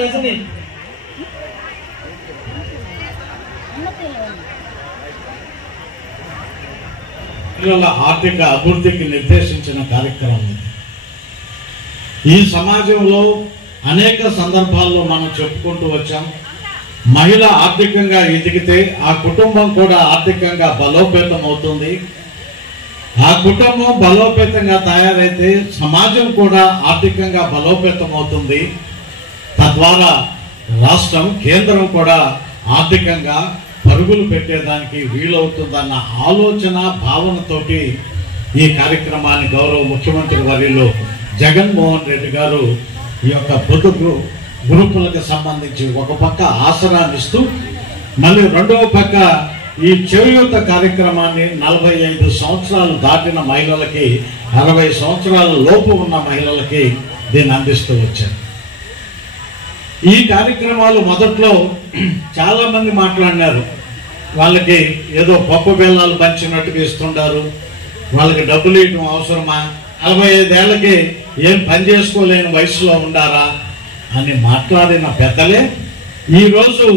రజని పిల్లల ఆర్థిక అభివృద్ధికి నిర్దేశించిన కార్యక్రమం. ఈ సమాజంలో అనేక సందర్భాల్లో మనం చెప్పుకుంటూ వచ్చాం. మహిళ ఆర్థికంగా ఎదిగితే ఆ కుటుంబం కూడా ఆర్థికంగా బలోపేతం అవుతుంది. ఆ కుటుంబం బలోపేతంగా తయారైతే సమాజం కూడా ఆర్థికంగా బలోపేతం అవుతుంది. తద్వారా రాష్ట్రం, కేంద్రం కూడా ఆర్థికంగా పరుగులు పెట్టేదానికి వీలవుతుందన్న ఆలోచన, భావనతోటి ఈ కార్యక్రమాన్ని గౌరవ ముఖ్యమంత్రి వర్యులు జగన్మోహన్ రెడ్డి గారు ఈ యొక్క పొదుపు గ్రూపులకు సంబంధించి ఒక పక్క ఆసరాన్ని ఇస్తూ, మళ్ళీ రెండవ పక్క ఈ చేయూత కార్యక్రమాన్ని 45 సంవత్సరాలు దాటిన మహిళలకి, 60 సంవత్సరాల లోపు ఉన్న మహిళలకి దీన్ని అందిస్తూ వచ్చారు. ఈ కార్యక్రమాలు మొదట్లో చాలా మంది మాట్లాడినారు. వాళ్ళకి ఏదో పప్పు బెల్లాలు పంచినట్టుగా ఇస్తుంటారు, వాళ్ళకి డబ్బులు ఇవ్వడం అవసరమా, 45 ఏళ్ళకి ఏం పని చేసుకోలేని వయసులో ఉండారా అని మాట్లాడిన పెద్దలే ఈరోజు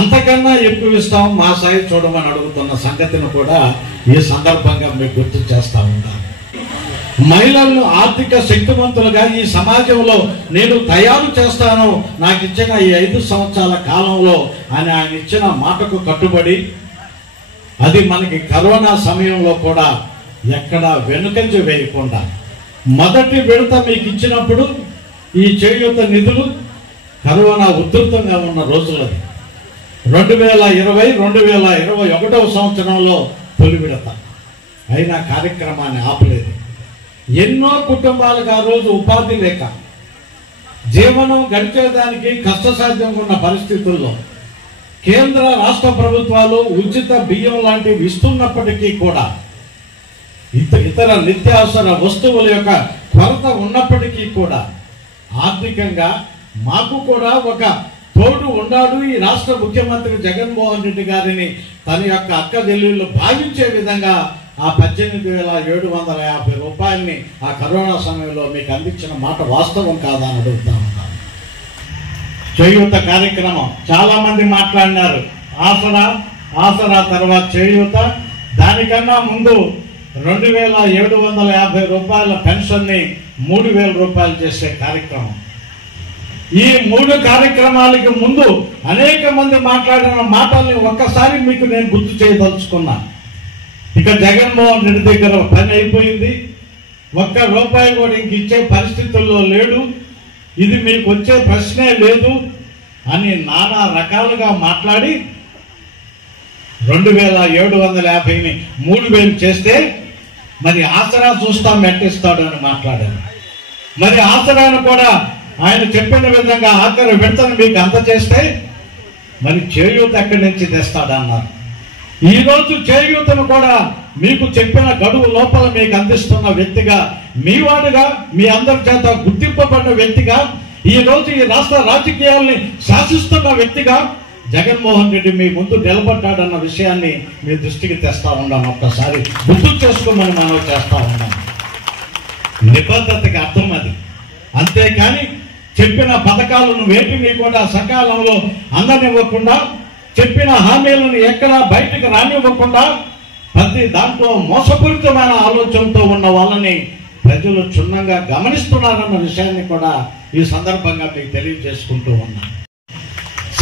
అంతకన్నా ఎక్కువ ఇస్తాం, మా సాయి చూడమని అడుగుతున్న సంగతిని కూడా ఈ సందర్భంగా మీకు గుర్తు చేస్తా ఉంటాను. మహిళలను ఆర్థిక శక్తివంతులుగా ఈ సమాజంలో నేను తయారు చేస్తాను, నాకు ఇచ్చిన ఈ 5 సంవత్సరాల కాలంలో అని ఆయన ఇచ్చిన మాటకు కట్టుబడి, అది మనకి కరోనా సమయంలో కూడా ఎక్కడ వెనుకంజ వేయకుండా మొదటి విడత మీకు ఇచ్చినప్పుడు ఈ చేయూత నిధులు కరోనా ఉధృతంగా ఉన్న రోజులది 2020, 2021 సంవత్సరంలో తొలి విడత అయినా కార్యక్రమాన్ని ఆపలేదు. ఎన్నో కుటుంబాలకు ఆ రోజు ఉపాధి లేక జీవనం గడిచేదానికి కష్టసాధ్యంగా ఉన్న పరిస్థితుల్లో కేంద్ర రాష్ట్ర ప్రభుత్వాలు ఉచిత బియ్యం లాంటివి ఇస్తున్నప్పటికీ కూడా, ఇతర నిత్యావసర వస్తువుల యొక్క కొరత ఉన్నప్పటికీ కూడా ఆర్థికంగా మాకు కూడా ఒక తోడు ఉన్నాడు ఈ రాష్ట్ర ముఖ్యమంత్రి జగన్మోహన్ రెడ్డి గారిని తన యొక్క అక్క చెల్లెళ్ళు భావించే విధంగా ఆ 18,750 రూపాయలని ఆ కరోనా సమయంలో మీకు అందించిన మాట వాస్తవం కాదా అని అడుగుతా ఉన్నాను. చేయూత కార్యక్రమం చాలా మంది మాట్లాడినారు. ఆసరా తర్వాత చేయూత, దానికన్నా ముందు 2,750 రూపాయల పెన్షన్ని 3,000 రూపాయలు చేసే కార్యక్రమం. ఈ 3 కార్యక్రమాలకి ముందు అనేక మంది మాట్లాడిన మాటల్ని ఒక్కసారి మీకు నేను గుర్తు చేయదలుచుకున్నా. ఇక జగన్మోహన్ రెడ్డి దగ్గర పని అయిపోయింది, ₹1 కూడా ఇంక ఇచ్చే పరిస్థితుల్లో లేడు, ఇది మీకు వచ్చే ప్రశ్నే లేదు అని నానా రకాలుగా మాట్లాడి 2,750ని 3,000 చేస్తే మరి ఆసరా చూస్తాం ఎట్టిస్తాడు అని మాట్లాడారు. మరి ఆసరాను కూడా ఆయన చెప్పిన విధంగా ఆఖరి విడతను మీకు అందజేస్తే మరి చేయూత ఎక్కడి నుంచి తెస్తాడన్నారు. ఈరోజు చేయూతను కూడా మీకు చెప్పిన గడువు లోపల మీకు అందిస్తున్న వ్యక్తిగా, మీ వాడుగా, మీ అందరి చేత గుర్తింపబడిన వ్యక్తిగా, ఈరోజు ఈ రాష్ట్ర రాజకీయాల్ని శాసిస్తున్న వ్యక్తిగా జగన్మోహన్ రెడ్డి మీ ముందు నిలబడ్డాడన్న విషయాన్ని మీ దృష్టికి తెస్తా ఉన్నాను. ఒక్కసారి గుర్తు చేసుకోమని మనం చేస్తా ఉన్నాం. నిబద్ధతకి అర్థం అది. అంతేకాని చెప్పిన పథకాలను వేటిని కూడా సకాలంలో అందనివ్వకుండా, చెప్పిన హామీలను ఎక్కడా బయటకు రానివ్వకుండా, ప్రతి దాంట్లో మోసపూరితమైన ఆలోచనతో ఉన్న వాళ్ళని ప్రజలు క్షుణ్ణంగా గమనిస్తున్నారన్న విషయాన్ని కూడా ఈ సందర్భంగా మీకు తెలియజేసుకుంటూ ఉన్నా.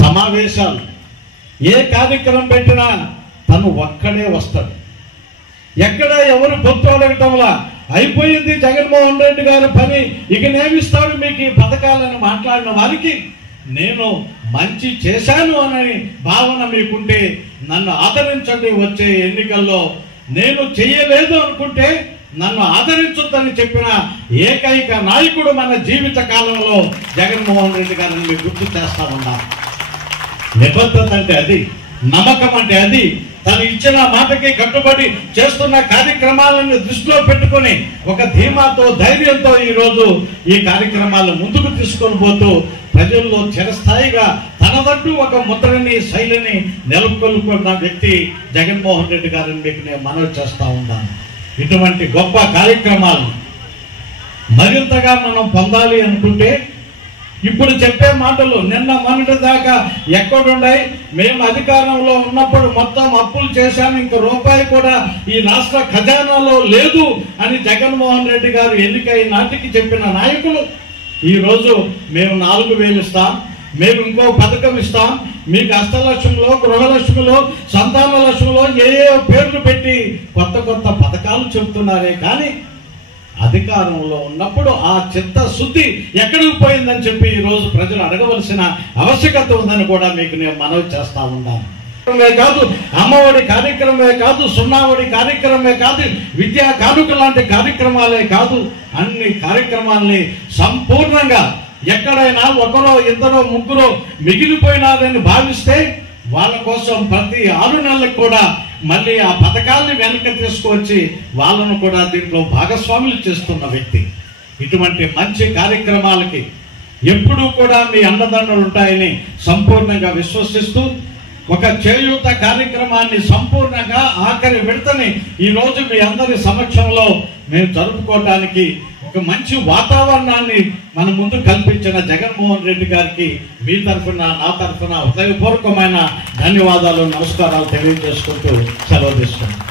సమావేశాలు ఏ కార్యక్రమం పెట్టినా తను ఒక్కడే వస్తాడు. ఎక్కడ ఎవరు పొత్తు అడగటంలా అయిపోయింది జగన్మోహన్ రెడ్డి గారి పని, ఇక నేమిస్తాడు మీకు ఈ పథకాలను మాట్లాడిన వారికి నేను మంచి చేశాను అనే భావన మీకుంటే నన్ను ఆదరించండి, వచ్చే ఎన్నికల్లో నేను చెయ్యలేదు అనుకుంటే నన్ను ఆదరించొద్దని చెప్పిన ఏకైక నాయకుడు మన జీవిత కాలంలో జగన్మోహన్ రెడ్డి గారిని మీకు గుర్తు చేస్తా ఉన్నారు. నిబద్ధత అంటే అది, నమ్మకం అంటే అది. తను ఇచ్చిన మాటకి కట్టుబడి చేస్తున్న కార్యక్రమాలను దృష్టిలో పెట్టుకుని ఒక ధీమాతో, ధైర్యంతో ఈరోజు ఈ కార్యక్రమాలు ముందుకు తీసుకొని పోతూ ప్రజల్లో చిరస్థాయిగా తనదంటూ ఒక ముద్రని, శైలిని నెలకొల్పుకున్న వ్యక్తి జగన్మోహన్ రెడ్డి గారిని మీకు నేను మనవి చేస్తా ఉన్నాను. ఇటువంటి గొప్ప కార్యక్రమాలు మరింతగా మనం పొందాలి అనుకుంటే ఇప్పుడు చెప్పే మాటలు నిన్న మొన్నటి దాకా ఎక్కడున్నాయి? మేము అధికారంలో ఉన్నప్పుడు మొత్తం అప్పులు చేశాము, ఇంక రూపాయి కూడా ఈ రాష్ట్ర ఖజానాలో లేదు అని జగన్మోహన్ రెడ్డి గారు ఎన్నికై నాటికి చెప్పిన నాయకులు ఈరోజు మేము 4,000 ఇస్తాం, మేము ఇంకో పథకం ఇస్తాం, మీకు అష్టలక్ష్మిలో, గృహలక్ష్మిలో, సంతాన లక్ష్మిలో ఏ పేర్లు పెట్టి కొత్త కొత్త పథకాలు చెబుతున్నారే కానీ అధికారంలో ఉన్నప్పుడు ఆ చిత్తశుద్ధి ఎక్కడికి పోయిందని చెప్పి ఈరోజు ప్రజలు అడగవలసిన ఆవశ్యకత ఉందని కూడా మీకు నేను మనవి చేస్తా ఉన్నాను. కాదు అమ్మఒడి కార్యక్రమమే కాదు, సున్నాఒడి కార్యక్రమమే కాదు, విద్యా కానుక లాంటి కార్యక్రమాలే కాదు, అన్ని కార్యక్రమాలని సంపూర్ణంగా ఎక్కడైనా ఒకరో ఇద్దరో ముగ్గురో మిగిలిపోయినారని భావిస్తే వాళ్ళ కోసం ప్రతి 6 నెలలకు కూడా మళ్ళీ ఆ పథకాల్ని వెనక్కి తీసుకువచ్చి వాళ్ళను కూడా దీంట్లో భాగస్వాములు చేస్తున్న వ్యక్తి. ఇటువంటి మంచి కార్యక్రమాలకి ఎప్పుడూ కూడా మీ అండదండలు ఉంటాయని సంపూర్ణంగా విశ్వసిస్తూ ఒక చేయూత కార్యక్రమాన్ని సంపూర్ణంగా ఆఖరి విడతని ఈరోజు మీ అందరి సమక్షంలో మేము జరుపుకోవడానికి ఒక మంచి వాతావరణాన్ని మన ముందు కల్పించిన జగన్మోహన్ రెడ్డి గారికి మీ తరఫున నా తరఫున హృదయపూర్వకమైన ధన్యవాదాలు, నమస్కారాలు తెలియజేసుకుంటూ సెలవు తీసుకుంటాం.